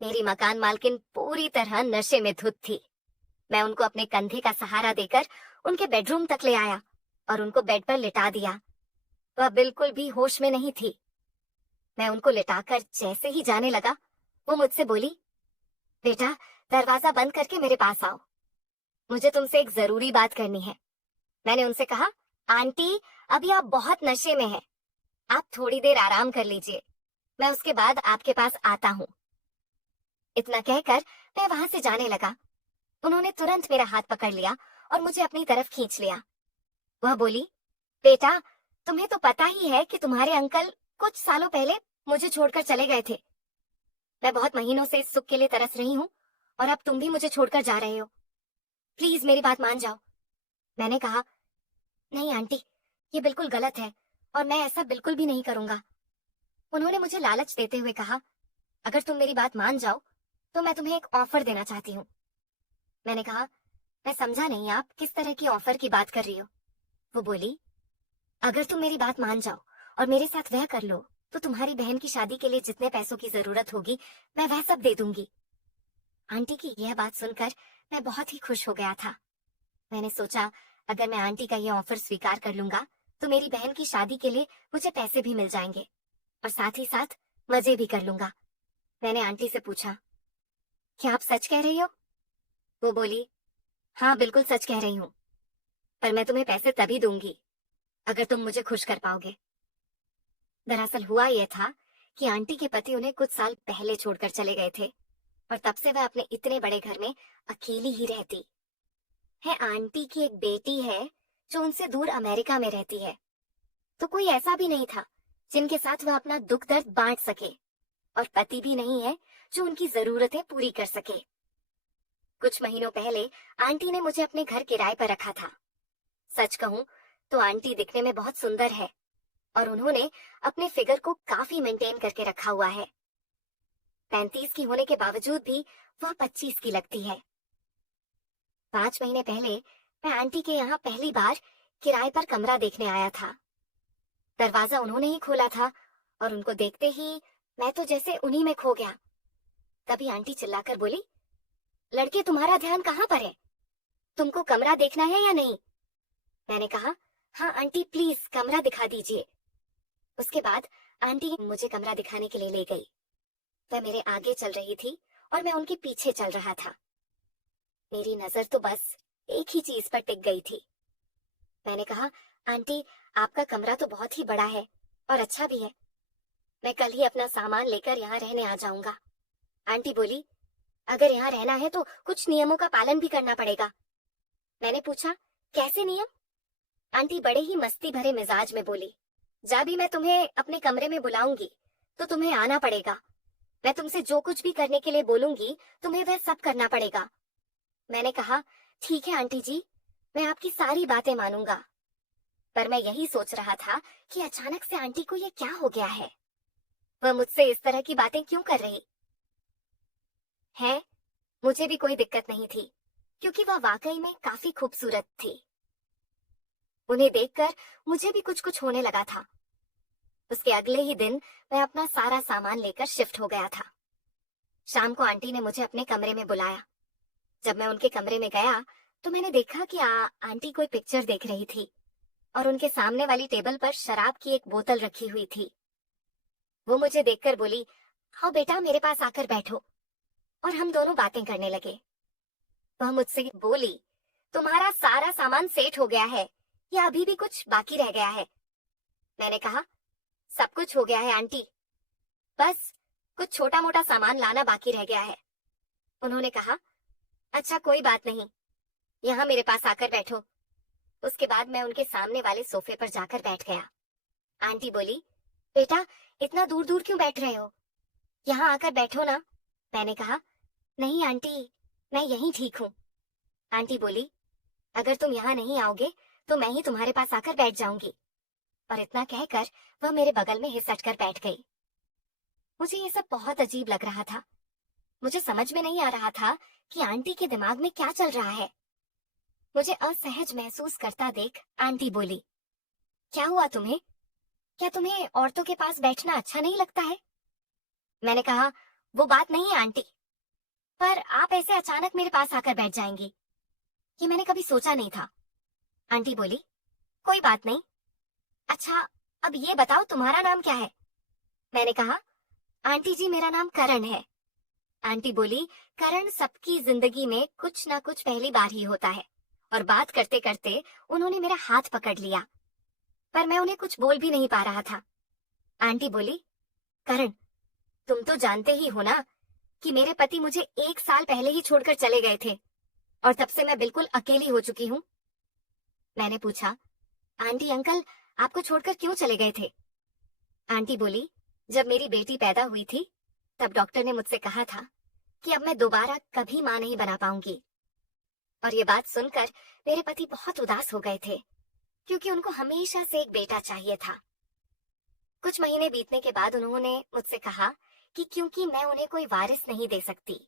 मेरी मकान मालकिन पूरी तरह नशे में धुत थी। मैं उनको अपने कंधे का सहारा देकर उनके बेडरूम तक ले आया और उनको बेड पर लिटा दिया। वह बिल्कुल भी होश में नहीं थी। मैं उनको लिटाकर जैसे ही जाने लगा, वो मुझसे बोली, बेटा दरवाजा बंद करके मेरे पास आओ, मुझे तुमसे एक जरूरी बात करनी है। मैंने उनसे कहा, आंटी अभी आप बहुत नशे में हैं, आप थोड़ी देर आराम कर लीजिए, मैं उसके बाद आपके पास आता हूँ। इतना कहकर मैं वहां से जाने लगा। उन्होंने तुरंत मेरा हाथ पकड़ लिया और मुझे अपनी तरफ खींच लिया। वह बोली, बेटा तुम्हें तो पता ही है कि तुम्हारे अंकल कुछ सालों पहले मुझे छोड़कर चले गए थे। मैं बहुत महीनों से इस सुख के लिए तरस रही हूँ और अब तुम भी मुझे छोड़कर जा रहे हो। प्लीज मेरी बात मान जाओ। मैंने कहा, नहीं आंटी, ये बिल्कुल गलत है और मैं ऐसा बिल्कुल भी नहीं करूंगा। उन्होंने मुझे लालच देते हुए कहा, अगर तुम मेरी बात मान जाओ तो मैं तुम्हें एक ऑफर देना चाहती हूँ। मैंने कहा, मैं समझा नहीं आप किस तरह की ऑफर की बात कर रही हो। वो बोली, अगर तुम मेरी बात मान जाओ और मेरे साथ वह कर लो तो तुम्हारी बहन की शादी के लिए जितने पैसों की जरूरत होगी मैं वह सब दे दूंगी। आंटी की यह बात सुनकर मैं बहुत ही खुश हो गया था। मैंने सोचा, अगर मैं आंटी का यह ऑफर स्वीकार कर लूंगा तो मेरी बहन की शादी के लिए मुझे पैसे भी मिल जाएंगे और साथ ही साथ मजे भी कर लूंगा। मैंने आंटी से पूछा, क्या आप सच कह रही हो? वो बोली, हाँ बिल्कुल सच कह रही हूँ, पर मैं तुम्हें पैसे तभी दूंगी अगर तुम मुझे खुश कर पाओगे। दरअसल हुआ यह था कि आंटी के पति उन्हें कुछ साल पहले छोड़कर चले गए थे और तब से वह अपने इतने बड़े घर में अकेली ही रहती है। आंटी की एक बेटी है जो उनसे दूर अमेरिका में रहती है, तो कोई ऐसा भी नहीं था जिनके साथ वह अपना दुख दर्द बांट सके, और पति भी नहीं है जो उनकी जरूरतें पूरी कर सके। कुछ महीनों पहले आंटी ने मुझे अपने घर किराए पर रखा था। सच कहूं तो आंटी दिखने में बहुत सुंदर है और उन्होंने अपने फिगर को काफी मेंटेन करके रखा हुआ है। 35 की होने के बावजूद भी वह 25 की लगती है। 5 महीने पहले मैं आंटी के यहाँ पहली बार किराए पर कमरा देखने आया था। दरवाजा उन्होंने ही खोला था और उनको देखते ही मैं तो जैसे उन्हीं में खो गया। तभी आंटी चिल्लाकर बोली, लड़के तुम्हारा ध्यान कहाँ पर है? तुमको कमरा देखना है या नहीं? मैंने कहा, हाँ आंटी प्लीज कमरा दिखा दीजिए। उसके बाद आंटी मुझे कमरा दिखाने के लिए ले गई। वह मेरे आगे चल रही थी और मैं उनके पीछे चल रहा था। मेरी नजर तो बस एक ही चीज पर टिक गई थी। मैंने कहा, आंटी आपका कमरा तो बहुत ही बड़ा है और अच्छा भी है, मैं कल ही अपना सामान लेकर यहाँ रहने आ जाऊंगा। आंटी बोली, अगर यहाँ रहना है तो कुछ नियमों का पालन भी करना पड़ेगा। मैंने पूछा, कैसे नियम? आंटी बड़े ही मस्ती भरे मिजाज में बोली, जब भी मैं तुम्हें अपने कमरे में बुलाऊंगी तो तुम्हें आना पड़ेगा। मैं तुमसे जो कुछ भी करने के लिए बोलूंगी तुम्हें वह सब करना पड़ेगा। मैंने कहा, ठीक है आंटी जी, मैं आपकी सारी बातें मानूंगा। पर मैं यही सोच रहा था कि अचानक से आंटी को ये क्या हो गया है? वह मुझसे इस तरह की बातें क्यों कर रही है? मुझे भी कोई दिक्कत नहीं थी क्योंकि वह वाकई में काफी खूबसूरत थी। उन्हें देखकर मुझे भी कुछ कुछ होने लगा था। उसके अगले ही दिन मैं अपना सारा सामान लेकर शिफ्ट हो गया था। शाम को आंटी ने मुझे अपने कमरे में बुलाया। जब मैं उनके कमरे में गया तो मैंने देखा कि आंटी कोई पिक्चर देख रही थी और उनके सामने वाली टेबल पर शराब की एक बोतल रखी हुई थी। वो मुझे देखकर बोली, हाँ बेटा मेरे पास आकर बैठो, और हम दोनों बातें करने लगे। वह मुझसे बोली, तुम्हारा सारा सामान सेट हो गया है या अभी भी कुछ बाकी रह गया है? मैंने कहा, सब कुछ हो गया है आंटी, बस कुछ छोटा मोटा सामान लाना बाकी रह गया है। उन्होंने कहा, अच्छा कोई बात नहीं, यहाँ मेरे पास आकर बैठो। उसके बाद मैं उनके सामने वाले सोफे पर जाकर बैठ गया। आंटी बोली, बेटा इतना दूर दूर क्यों बैठ रहे हो, यहाँ आकर बैठो ना। मैंने कहा, नहीं आंटी, मैं यहीं ठीक हूँ। आंटी बोली, अगर तुम यहाँ नहीं आओगे तो मैं ही तुम्हारे पास आकर बैठ जाऊंगी। और इतना कहकर वह मेरे बगल में हिसक कर बैठ गई। मुझे ये सब बहुत अजीब लग रहा था। मुझे समझ में नहीं आ रहा था कि आंटी के दिमाग में क्या चल रहा है। मुझे असहज महसूस करता देख आंटी बोली, क्या हुआ तुम्हें? क्या तुम्हें औरतों के पास बैठना अच्छा नहीं लगता है? मैंने कहा, वो बात नहीं है आंटी, पर आप ऐसे अचानक मेरे पास आकर बैठ जाएंगी, ये मैंने कभी सोचा नहीं था। आंटी बोली, कोई बात नहीं। अच्छा, अब ये बताओ तुम्हारा नाम क्या है? मैंने कहा, आंटी जी मेरा नाम करण है। आंटी बोली, करण सबकी जिंदगी में कुछ ना कुछ पहली बार ही होता है। और बात करते करते उन्होंने मेरा हाथ पकड़ लिया, पर मैं उन्हें कुछ बोल भी नहीं पा रहा था। आंटी बोली, करण, तुम तो जानते ही हो ना कि मेरे पति मुझे 1 साल पहले ही छोड़कर चले गए थे और तब से मैं बिल्कुल अकेली हो चुकी हूँ। मैंने पूछा, आंटी अंकल आपको छोड़कर क्यों चले गए थे? आंटी बोली, जब मेरी बेटी पैदा हुई थी तब डॉक्टर ने मुझसे कहा था कि अब मैं दोबारा कभी मां नहीं बना पाऊंगी। और ये बात सुनकर मेरे पति बहुत उदास हो गए थे, क्योंकि उनको हमेशा से एक बेटा चाहिए था। कुछ महीने बीतने के बाद उन्होंने मुझसे कहा कि क्योंकि मैं उन्हें कोई वारिस नहीं दे सकती,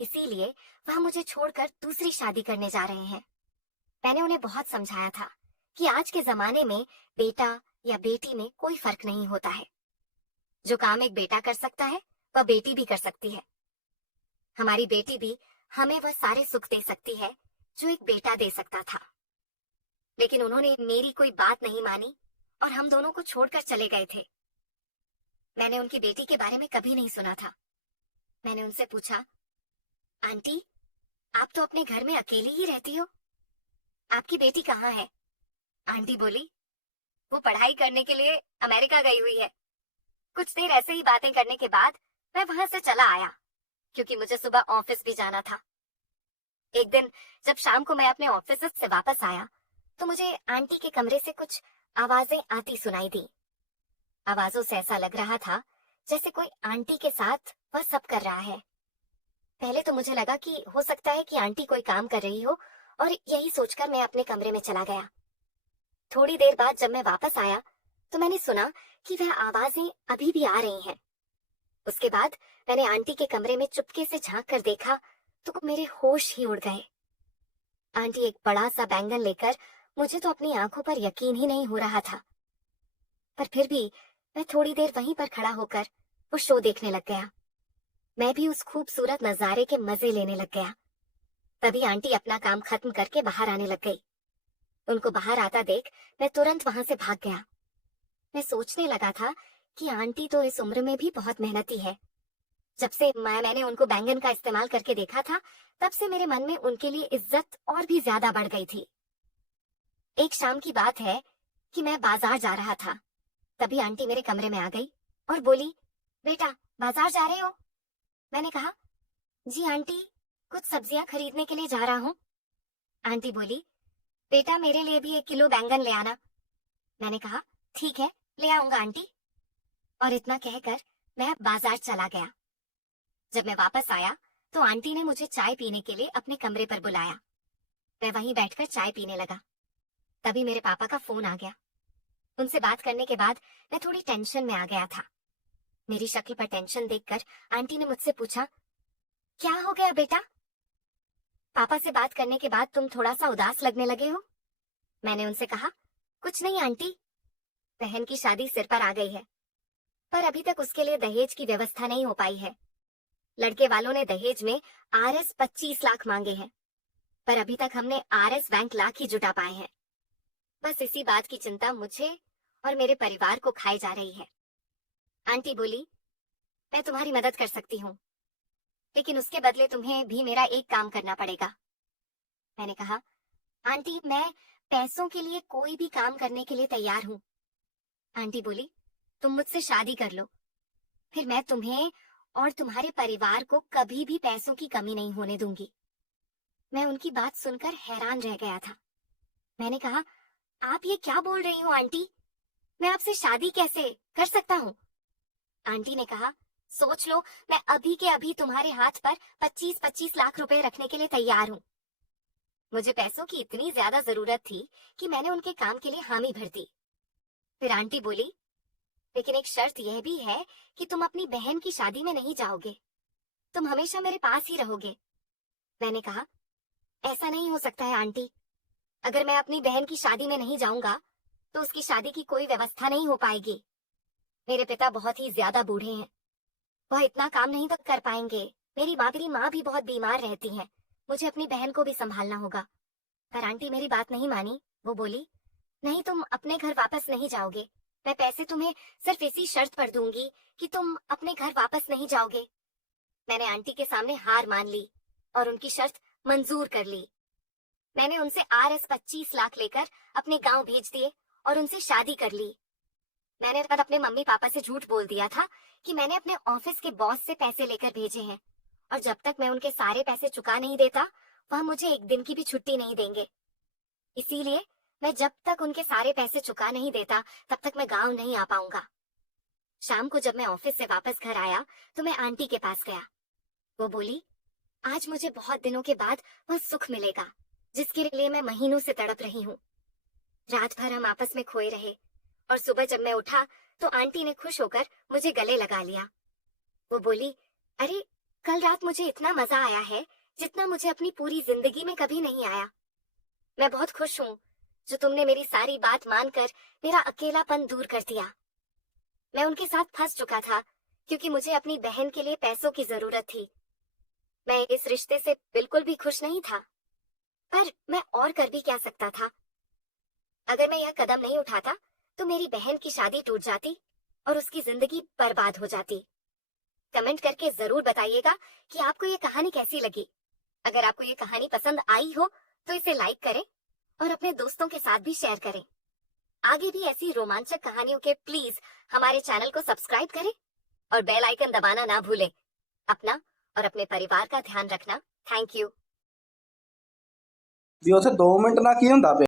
इसीलिए वह मुझे छोड़कर दूसरी शादी करने जा रहे हैं। मैंने उन्हें बहुत समझाया था कि आज के जमाने में बेटा या बेटी में कोई फर्क नहीं होता है। जो काम एक बेटा कर सकता है वह बेटी भी कर सकती है। हमारी बेटी भी हमें वह सारे सुख दे सकती है जो एक बेटा दे सकता था। लेकिन उन्होंने मेरी कोई बात नहीं मानी और हम दोनों को छोड़कर चले गए थे। मैंने उनकी बेटी के बारे में कभी नहीं सुना था। मैंने उनसे पूछा, आंटी आप तो अपने घर में अकेली ही रहती हो, आपकी बेटी कहाँ है? आंटी बोली, वो पढ़ाई करने के लिए अमेरिका गई हुई है। कुछ देर ऐसे ही बातें करने के बाद मैं वहां से चला आया, क्योंकि मुझे सुबह ऑफिस भी जाना था। एक दिन जब शाम को मैं अपने ऑफिस से वापस आया तो मुझे आंटी के कमरे से कुछ आवाजें आती सुनाई दी। आवाजों से ऐसा लग रहा था जैसे कोई आंटी के साथ वह सब कर रहा है। पहले तो मुझे लगा कि हो सकता है कि आंटी कोई काम कर रही हो, और यही सोचकर मैं अपने कमरे में चला गया। थोड़ी देर बाद जब मैं वापस आया तो मैंने सुना कि वह आवाजें अभी भी आ रही हैं। उसके बाद मैंने आंटी के कमरे में चुपके से झांक कर देखा तो मेरे होश ही उड़ गए। आंटी एक बड़ा सा बैंगन लेकर, मुझे तो अपनी आंखों पर यकीन ही नहीं हो रहा था, पर फिर भी मैं थोड़ी देर वहीं पर खड़ा होकर वो शो देखने लग गया। मैं भी उस खूबसूरत नजारे के मजे लेने लग गया। तभी आंटी अपना काम खत्म करके बाहर आने लग गई। उनको बाहर आता देख मैं तुरंत वहां से भाग गया। मैं सोचने लगा था कि आंटी तो इस उम्र में भी बहुत मेहनती है। जब से मैंने उनको बैंगन का इस्तेमाल करके देखा था, तब से मेरे मन में उनके लिए इज्जत और भी ज्यादा बढ़ गई थी। एक शाम की बात है कि मैं बाजार जा रहा था। तभी आंटी मेरे कमरे में आ गई और बोली, बेटा बाजार जा रहे हो? मैंने कहा, जी आंटी, कुछ सब्जियां खरीदने के लिए जा रहा हूँ। आंटी बोली, बेटा मेरे लिए भी 1 किलो बैंगन ले आना। मैंने कहा, ठीक है, ले आऊंगा आंटी। और इतना कहकर मैं बाजार चला गया। जब मैं वापस आया तो आंटी ने मुझे चाय पीने के लिए अपने कमरे पर बुलाया। मैं वहीं बैठकर चाय पीने लगा। तभी मेरे पापा का फोन आ गया। उनसे बात करने के बाद मैं थोड़ी टेंशन में आ गया था। मेरी शक्ल पर टेंशन देखकर आंटी ने मुझसे पूछा, क्या हो गया बेटा? पापा से बात करने के बाद तुम थोड़ा सा उदास लगने लगे हो। मैंने उनसे कहा, कुछ नहीं आंटी, बहन की शादी सिर पर आ गई है, पर अभी तक उसके लिए दहेज की व्यवस्था नहीं हो पाई है। लड़के वालों ने दहेज में आरएस 25 लाख मांगे हैं, पर अभी तक हमने आरएस बैंक लाख ही जुटा पाए हैं। बस इसी बात की चिंता मुझे और मेरे परिवार को खाई जा रही है। आंटी बोली, मैं तुम्हारी मदद कर सकती हूँ, लेकिन उसके बदले तुम्हें भी मेरा एक काम करना पड़ेगा। मैंने कहा, आंटी मैं पैसों के लिए कोई भी काम करने के लिए तैयार हूँ। आंटी बोली, तुम मुझसे शादी कर लो, फिर मैं तुम्हें और तुम्हारे परिवार को कभी भी पैसों की कमी नहीं होने दूंगी। मैं उनकी बात सुनकर हैरान रह गया था। मैंने कहा, आप ये क्या बोल रही हो आंटी? मैं आपसे शादी कैसे कर सकता हूँ? आंटी ने कहा, सोच लो, मैं अभी के अभी तुम्हारे हाथ पर 25-25 लाख रुपए रखने के लिए तैयार हूँ। मुझे पैसों की इतनी ज्यादा जरूरत थी कि मैंने उनके काम के लिए हामी भर दी। फिर आंटी बोली, लेकिन एक शर्त यह भी है कि तुम अपनी बहन की शादी में नहीं जाओगे, तुम हमेशा मेरे पास ही रहोगे। मैंने कहा, ऐसा नहीं हो सकता है आंटी। अगर मैं अपनी बहन की शादी में नहीं जाऊंगा तो उसकी शादी की कोई व्यवस्था नहीं हो पाएगी। मेरे पिता बहुत ही ज्यादा बूढ़े हैं। वह इतना काम नहीं तो कर पाएंगे। मेरी माँ भी बहुत बीमार रहती है। मुझे अपनी बहन को भी संभालना होगा। पर आंटी मेरी बात नहीं मानी। वो बोली, नहीं, तुम अपने घर वापस नहीं जाओगे। मैं पैसे तुम्हें सिर्फ इसी शर्त पर दूंगी कि तुम अपने घर वापस नहीं जाओगे। मैंने आंटी के सामने हार मान ली और उनकी शर्त मंजूर कर ली। मैंने उनसे RS 25 लाख लेकर अपने गांव भेज दिए और उनसे शादी कर ली। मैंने पर अपने मम्मी पापा से झूठ बोल दिया था कि मैंने अपने ऑफिस के बॉस से पैसे लेकर भेजे हैं और जब तक मैं उनके सारे पैसे चुका नहीं देता वह मुझे एक दिन की भी छुट्टी नहीं देंगे। इसीलिए मैं जब तक उनके सारे पैसे चुका नहीं देता तब तक मैं गांव नहीं आ पाऊंगा। शाम को जब मैं ऑफिस से वापस घर आया तो मैं आंटी के पास गया। वो बोली, आज मुझे बहुत दिनों के बाद वह सुख मिलेगा जिसके लिए मैं महीनों से तड़प रही हूँ। रात भर हम आपस में खोए रहे और सुबह जब मैं उठा तो आंटी ने खुश होकर मुझे गले लगा लिया। वो बोली, अरे कल रात मुझे इतना मजा आया है जितना मुझे अपनी पूरी जिंदगी में कभी नहीं आया। मैं बहुत खुश हूँ जो तुमने मेरी सारी बात मानकर मेरा अकेलापन दूर कर दिया। मैं उनके साथ फंस चुका था क्योंकि मुझे अपनी बहन के लिए पैसों की जरूरत थी। मैं इस रिश्ते से बिल्कुल भी खुश नहीं था, पर मैं और कर भी क्या सकता था। अगर मैं यह कदम नहीं उठाता तो मेरी बहन की शादी टूट जाती और उसकी जिंदगी बर्बाद हो जाती। कमेंट करके जरूर बताइएगा कि आपको ये कहानी कैसी लगी। अगर आपको ये कहानी पसंद आई हो तो इसे लाइक करें और अपने दोस्तों के साथ भी शेयर करें। आगे भी ऐसी रोमांचक कहानियों के प्लीज हमारे चैनल को सब्सक्राइब करें और बेल आइकन दबाना ना भूलें। अपना और अपने परिवार का ध्यान रखना। Thank you. भी उसे 2 मिनट ना की हुंदा।